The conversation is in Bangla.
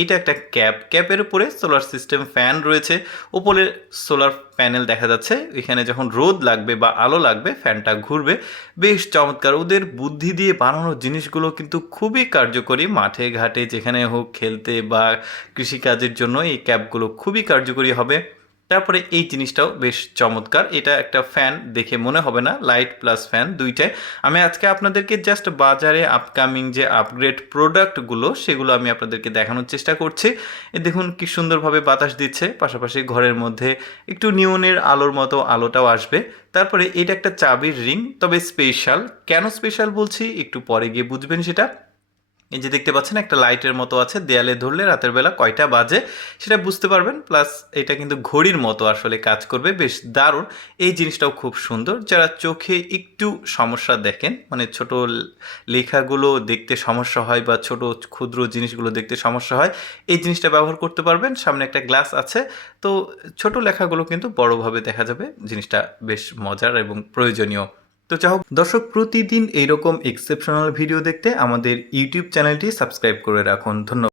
এইটা একটা ক্যাপ, ক্যাপের উপরে সোলার সিস্টেম ফ্যান রয়েছে, উপরে সোলার প্যানেল দেখা যাচ্ছে। এখানে যখন রোদ লাগবে বা আলো লাগবে ফ্যানটা ঘুরবে। বেশ চমৎকার, ওদের বুদ্ধি দিয়ে বানানো জিনিসগুলো কিন্তু খুবই কার্যকরী। মাঠে ঘাটে যেখানে হোক খেলতে বা কৃষিকাজের জন্য এই ক্যাপগুলো খুবই কার্যকরী হবে। তারপরে এই জিনিসটাও বেশ চমৎকার, এটা একটা ফ্যান দেখে মনে হবে না, লাইট প্লাস ফ্যান দুইটাই। আমি আজকে আপনাদেরকে জাস্ট বাজারে আপকামিং যে আপগ্রেড প্রোডাক্টগুলো সেগুলো আমি আপনাদেরকে দেখানোর চেষ্টা করছি। এ দেখুন কি সুন্দরভাবে বাতাস দিচ্ছে, পাশাপাশি ঘরের মধ্যে একটু নিয়নের আলোর মতো আলোটাও আসবে। তারপরে এটা একটা চাবির রিং, তবে স্পেশাল। কেন স্পেশাল বলছি একটু পরে গিয়ে বুঝবেন সেটা। এই যে দেখতে পাচ্ছেন একটা লাইটের মতো আছে, দেয়ালে ধরলে রাতের বেলা কয়টা বাজে সেটা বুঝতে পারবেন। প্লাস এটা কিন্তু ঘড়ির মতো আসলে কাজ করবে, বেশ দারুণ। এই জিনিসটাও খুব সুন্দর। যারা চোখে একটু সমস্যা দেখেন, মানে ছোট লেখাগুলো দেখতে সমস্যা হয় বা ছোট ক্ষুদ্র জিনিসগুলো দেখতে সমস্যা হয়, এই জিনিসটা ব্যবহার করতে পারবেন। সামনে একটা গ্লাস আছে, তো ছোট লেখাগুলো কিন্তু বড়ভাবে দেখা যাবে। জিনিসটা বেশ মজার এবং প্রয়োজনীয়। তো যাই হোক দর্শক, প্রতিদিন এইরকম এক্সেপশনাল ভিডিও দেখতে আমাদের ইউটিউব চ্যানেলটি সাবস্ক্রাইব করে রাখুন। ধন্যবাদ।